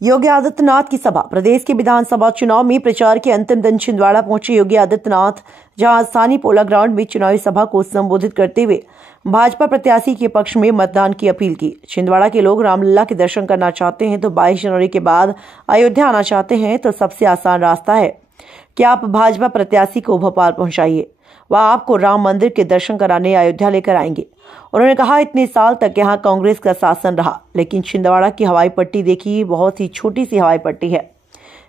योगी आदित्यनाथ की सभा। प्रदेश के विधानसभा चुनाव में प्रचार के अंतिम दिन छिंदवाड़ा पहुंचे योगी आदित्यनाथ, जहां स्थानीय पोला ग्राउंड में चुनावी सभा को संबोधित करते हुए भाजपा प्रत्याशी के पक्ष में मतदान की अपील की। छिंदवाड़ा के लोग रामलला के दर्शन करना चाहते हैं तो 22 जनवरी के बाद अयोध्या आना चाहते हैं तो सबसे आसान रास्ता है कि आप भाजपा प्रत्याशी को भोपाल पहुंचाइए, वह आपको राम मंदिर के दर्शन कराने अयोध्या लेकर आएंगे। उन्होंने कहा, इतने साल तक यहाँ कांग्रेस का शासन रहा, लेकिन छिंदवाड़ा की हवाई पट्टी देखिए, बहुत ही छोटी सी हवाई पट्टी है।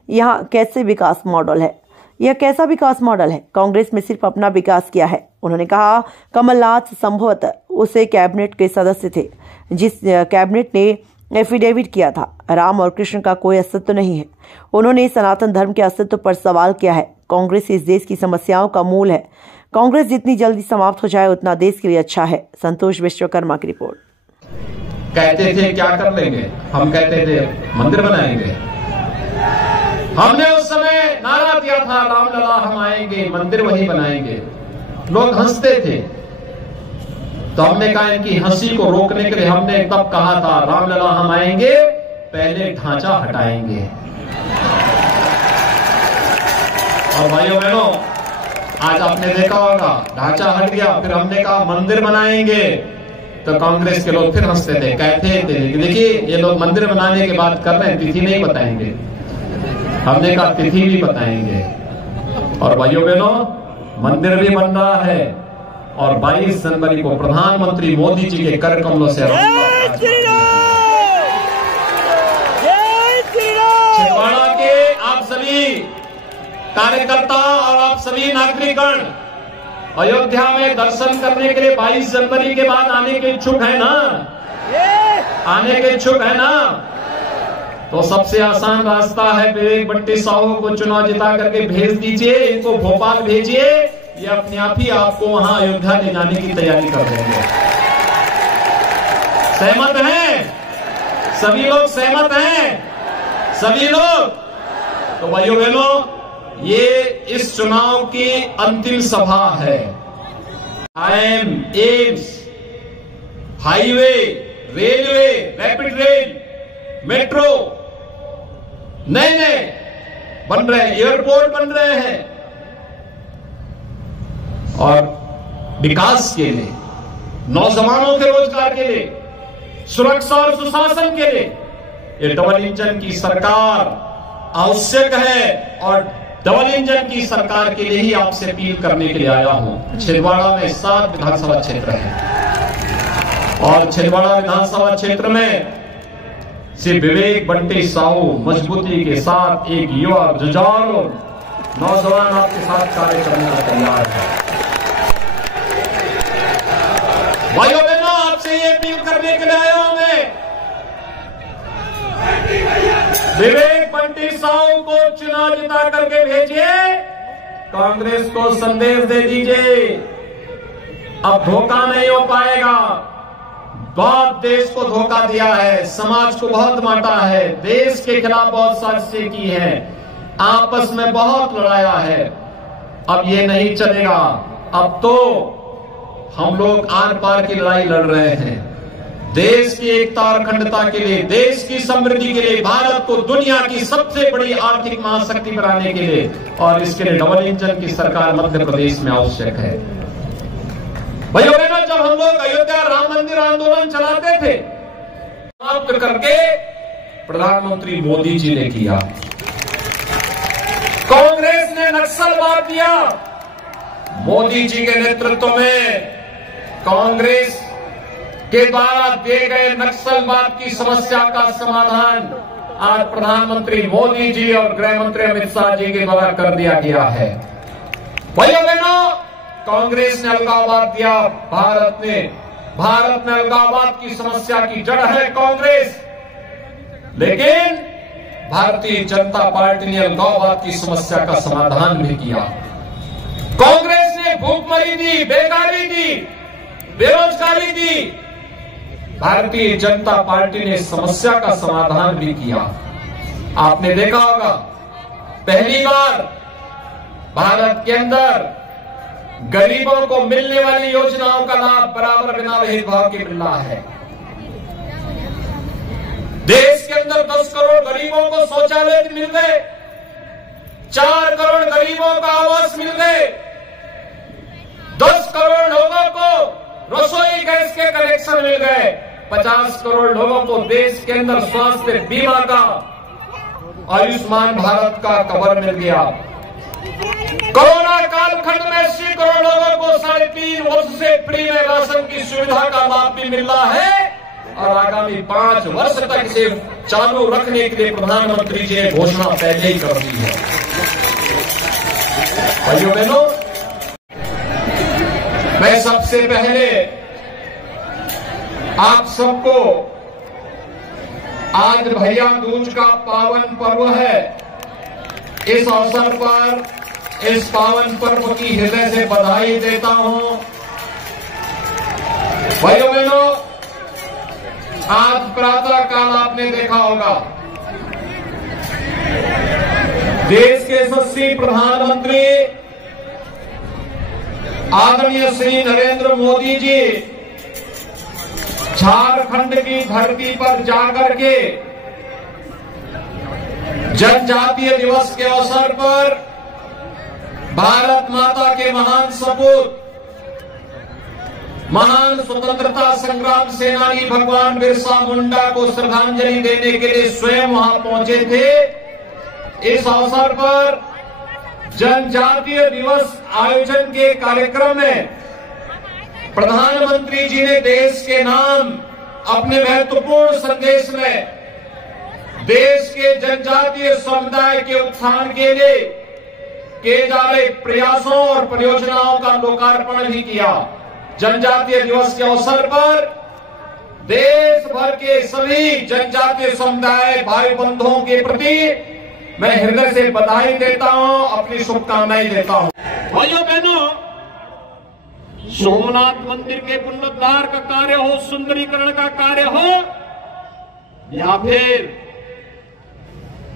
यहाँ कैसे विकास मॉडल है? यह कैसा विकास मॉडल है? कांग्रेस में सिर्फ अपना विकास किया है। उन्होंने कहा, कमलनाथ संभवतः उसे कैबिनेट के सदस्य थे जिस कैबिनेट ने एफिडेविट किया था। राम और कृष्ण का कोई अस्तित्व नहीं है। उन्होंने सनातन धर्म के अस्तित्व पर सवाल किया है। कांग्रेस इस देश की समस्याओं का मूल है। कांग्रेस जितनी जल्दी समाप्त हो जाए उतना देश के लिए अच्छा है। संतोष विश्वकर्मा की रिपोर्ट। कहते थे क्या कर लेंगे, हम कहते थे मंदिर बनाएंगे। हमने उस समय नारा दिया था, रामलला हम आएंगे, मंदिर वही बनाएंगे। लोग हंसते थे, तो हमने कहा इनकी हंसी को रोकने के लिए हमने तब कहा था, रामलला हम आएंगे, पहले ढांचा हटाएंगे। और भाइयों बहनों, आज आपने देखा होगा ढांचा हट गया, फिर हमने कहा मंदिर बनाएंगे, तो कांग्रेस के लोग फिर हंसते थे, कहते थे देखिए ये लोग मंदिर बनाने की बात कर रहे हैं, तिथि नहीं बताएंगे। हमने कहा तिथि भी बताएंगे। और भाइयों बहनों, मंदिर भी बन रहा है और 22 जनवरी को प्रधानमंत्री मोदी जी के कर कमलों से छिंदवाड़ा के आप सभी कार्यकर्ता और आप सभी नागरिकगण अयोध्या में दर्शन करने के लिए 22 जनवरी के बाद आने के इच्छुक है ना? आने के इच्छुक है ना? तो सबसे आसान रास्ता है, विवेक बंटी साहू को चुनाव जिता करके भेज दीजिए, इनको भोपाल भेजिए, ये अपने आप ही आपको वहां अयोध्या ले जाने की तैयारी कर देंगे। सहमत हैं? सभी लोग सहमत हैं? सभी लोग? तो भाइयों बहनों, ये इस चुनाव की अंतिम सभा है। IIM, AIIMS, highway, railway, rapid rail, metro नए बन रहे हैं, एयरपोर्ट बन रहे हैं। और विकास के लिए, नौजवानों के रोजगार के लिए, सुरक्षा और सुशासन के लिए ये डबल इंजन की सरकार आवश्यक है। और डबल इंजन की सरकार के लिए ही आपसे अपील करने के लिए आया हूं। छिंदवाड़ा में 7 विधानसभा क्षेत्र हैं और छिंदवाड़ा विधानसभा क्षेत्र में श्री विवेक बंटी साहू मजबूती के साथ एक युवा जुझारू नौजवान आपके साथ कार्य करने का तैयार है। भाइयों बहनों, आपसे ये अपील करने के लिए आया हूं मैं, विवेक बंटी साहू को चुनाव जिता करके भेजिए, कांग्रेस को संदेश दे दीजिए, अब धोखा नहीं हो पाएगा। बहुत देश को धोखा दिया है, समाज को बहुत बांटा है, देश के खिलाफ बहुत साजिशें की है, आपस में बहुत लड़ाया है। अब ये नहीं चलेगा। अब तो हम लोग आर पार की लड़ाई लड़ रहे हैं, देश की एकता और अखंडता के लिए, देश की समृद्धि के लिए, भारत को दुनिया की सबसे बड़ी आर्थिक महाशक्ति बनाने के लिए। और इसके लिए डबल इंजन की सरकार मध्य प्रदेश में आवश्यक है। भाइयों बहनों, जब हम लोग अयोध्या राम मंदिर आंदोलन चलाते थे, समाप्त करके प्रधानमंत्री मोदी जी ने किया। कांग्रेस ने नक्सलवाद दिया। मोदी जी के नेतृत्व में कांग्रेस के द्वारा दिए गए नक्सलवाद की समस्या का समाधान आज प्रधानमंत्री मोदी जी और गृह मंत्री अमित शाह जी के द्वारा कर दिया गया है। भाइयों बहनों, कांग्रेस ने अलगाववाद दिया, भारत ने अलगाववाद की समस्या की जड़ है कांग्रेस। लेकिन भारतीय जनता पार्टी ने अलगाववाद की समस्या का समाधान भी किया। कांग्रेस ने भूखमरी दी, बेकारी दी, बेरोजगारी दी, भारतीय जनता पार्टी ने समस्या का समाधान भी किया। आपने देखा होगा, पहली बार भारत के अंदर गरीबों को मिलने वाली योजनाओं का लाभ बराबर बिना भेदभाव के मिल रहा है। देश के अंदर 10 करोड़ गरीबों को शौचालय मिल गए, 4 करोड़ गरीबों को आवास मिल गए, 10 करोड़ लोगों को रसोई गैस के कनेक्शन मिल गए, 50 करोड़ लोगों को देश के अंदर स्वास्थ्य बीमा का, आयुष्मान भारत का कवर मिल गया। कोरोना कालखंड में 80 करोड़ लोगों को 3.5 वर्ष से फ्री में राशन की सुविधा का लाभ भी मिल रहा है और आगामी 5 वर्ष तक इसे चालू रखने के लिए प्रधानमंत्री जी ने घोषणा पहले ही कर दी है। भाइयों बहनों, मैं सबसे पहले आप सबको आज भैया दूज का पावन पर्व है, इस अवसर पर इस पावन पर्व की हृदय से बधाई देता हूं। भाइयों बहनों, आज प्रातः काल आपने देखा होगा देश के यशस्वी प्रधानमंत्री आदरणीय श्री नरेंद्र मोदी जी झारखंड की धरती पर जाकर के जनजातीय दिवस के अवसर पर भारत माता के महान सपूत, महान स्वतंत्रता संग्राम सेनानी भगवान बिरसा मुंडा को श्रद्धांजलि देने के लिए स्वयं वहां पहुंचे थे। इस अवसर पर जनजातीय दिवस आयोजन के कार्यक्रम में प्रधानमंत्री जी ने देश के नाम अपने महत्वपूर्ण संदेश में देश के जनजातीय समुदाय के उत्थान के लिए किए जा रहे प्रयासों और परियोजनाओं का लोकार्पण भी किया। जनजातीय दिवस के अवसर पर देश भर के सभी जनजातीय समुदाय भाई बंधुओं के प्रति मैं हृदय से बधाई देता हूं, अपनी शुभकामनाएं देता हूं। भाइयों बहनों, सोमनाथ मंदिर के पुनरुद्धार का कार्य हो, सुंदरीकरण का कार्य हो, या फिर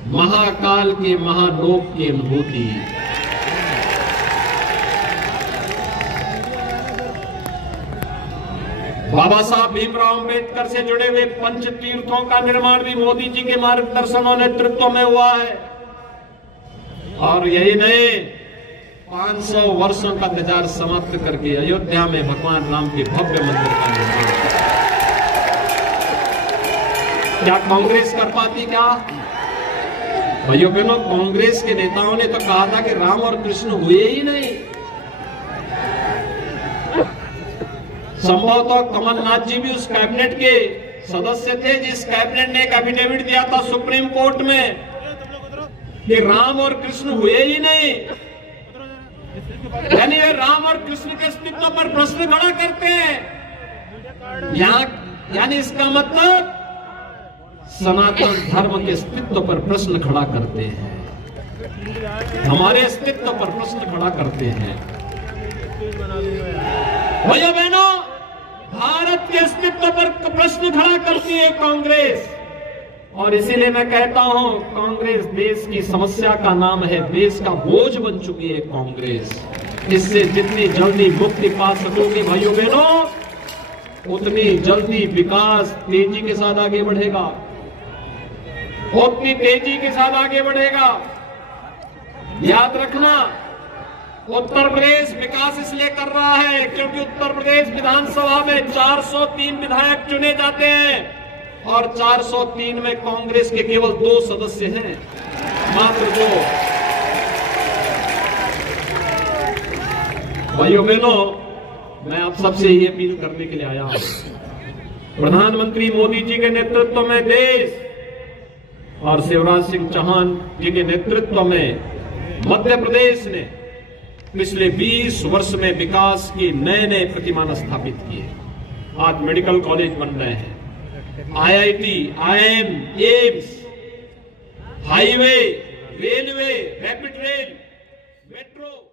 महाकाल के महालोक की अनुभूति, बाबा साहब भीमराव अंबेडकर से जुड़े हुए पंच तीर्थों का निर्माण भी मोदी जी के मार्गदर्शन और नेतृत्व में हुआ है। और यही नहीं, 500 वर्षों का इंतजार समाप्त करके अयोध्या में भगवान राम के भव्य मंदिर का निर्माण। क्या कांग्रेस कर पाती? क्या भाइयों बहनों, कांग्रेस के नेताओं ने तो कहा था कि राम और कृष्ण हुए ही नहीं। संभवतः कमलनाथ जी भी उस कैबिनेट के सदस्य थे जिस कैबिनेट ने एक एफिडेविट दिया था सुप्रीम कोर्ट में कि राम और कृष्ण हुए ही नहीं। यानी वे राम और कृष्ण के अस्तित्व पर प्रश्न खड़ा करते हैं। यानी इसका मतलब सनातन धर्म के अस्तित्व पर प्रश्न खड़ा करते हैं, हमारे अस्तित्व पर प्रश्न खड़ा करते हैं। भैया बहनों, भारत के अस्तित्व पर प्रश्न खड़ा करती है कांग्रेस, और इसीलिए मैं कहता हूं कांग्रेस देश की समस्या का नाम है, देश का बोझ बन चुकी है कांग्रेस। इससे जितनी जल्दी मुक्ति पा सकोगी भाइयों बहनों, उतनी जल्दी विकास तेजी के साथ आगे बढ़ेगा, उतनी तेजी के साथ आगे बढ़ेगा। याद रखना, उत्तर प्रदेश विकास इसलिए कर रहा है क्योंकि उत्तर प्रदेश विधानसभा में 403 विधायक चुने जाते हैं और 403 में कांग्रेस के केवल 2 सदस्य हैं, मात्र 2। भाइयों बहनों, मैं आप सबसे ये अपील करने के लिए आया हूं, प्रधानमंत्री मोदी जी के नेतृत्व में देश और शिवराज सिंह चौहान जी के नेतृत्व में मध्य प्रदेश ने पिछले 20 वर्ष में विकास की नए नए प्रतिमान स्थापित किए। आज मेडिकल कॉलेज बन रहे हैं, IIT, IIM, AIIMS, highway, railway, rapid rail, metro.